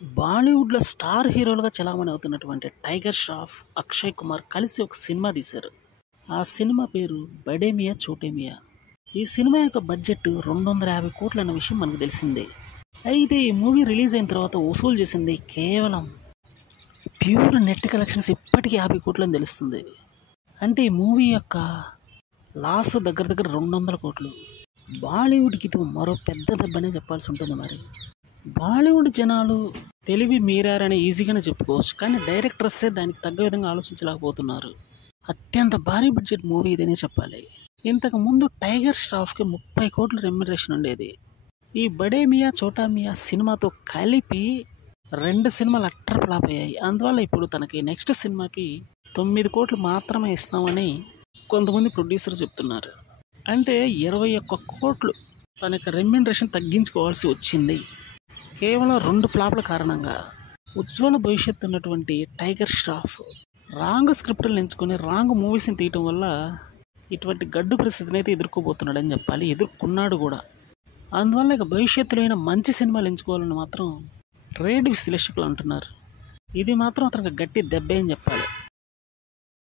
బాలీవుడ్‌లో స్టార్ హీరోలుగా చలామణి అవుతున్నటువంటి టైగర్ ష్రాఫ్, అక్షయ్ కుమార్ కలిసి ఒక సినిమా తీశారు. ఆ సినిమా పేరు 'బడే మియా చోటే మియా'. ఈ సినిమా యొక్క బడ్జెట్ 250 కోట్లు అన్న విషయం మనకు తెలిసిందే. అయితే ఈ మూవీ రిలీజ్ అయిన తర్వాత వసూలు చేసింది కేవలం ప్యూర్ నెట్ కలెక్షన్స్ ఇప్పటికీ 50 కోట్లని తెలుస్తుంది. అంటే ఈ మూవీ యొక్క లాస్ దగ్గర దగ్గర 200 కోట్లు. బాలీవుడ్కి ఇది మరో పెద్ద దెబ్బనే చెప్పాల్సి ఉంటుంది. మరి బాలీవుడ్ జనాలు తెలివి మీరారని ఈజీగానే చెప్పుకోవచ్చు, కానీ డైరెక్టర్సే దానికి తగ్గ విధంగా ఆలోచించలేకపోతున్నారు. అత్యంత భారీ బడ్జెట్ మూవీ ఇదనే చెప్పాలి. ఇంతకు ముందు టైగర్ ష్రాఫ్కి 30 కోట్ల రెమ్యునరేషన్ ఉండేది. ఈ బడే మియా చోటా మియా సినిమాతో కలిపి 2 సినిమాలు అట్టర్ ఫ్లాప్ అయ్యాయి. అందువల్ల ఇప్పుడు తనకి నెక్స్ట్ సినిమాకి 9 కోట్లు మాత్రమే ఇస్తామని కొంతమంది ప్రొడ్యూసర్ చెప్తున్నారు. అంటే 21 కోట్లు తనకి రెమ్యునరేషన్ తగ్గించుకోవాల్సి వచ్చింది కేవలం 2 ఫ్లాప్ల కారణంగా. ఉజ్వల భవిష్యత్తు ఉన్నటువంటి టైగర్ ష్రాఫ్ రాంగ్ స్క్రిప్టులు ఎంచుకొని రాంగ్ మూవీస్ని తీయటం వల్ల ఇటువంటి గడ్డు పరిస్థితిని అయితే ఎదుర్కోబోతున్నాడని చెప్పాలి. ఎదుర్కొన్నాడు కూడా. అందువల్ల ఇక భవిష్యత్తులో అయినా మంచి సినిమాలు ఎంచుకోవాలని మాత్రం ట్రేడ్ విశ్లేషకులు అంటున్నారు. ఇది మాత్రం అతనికి గట్టి దెబ్బే అని చెప్పాలి.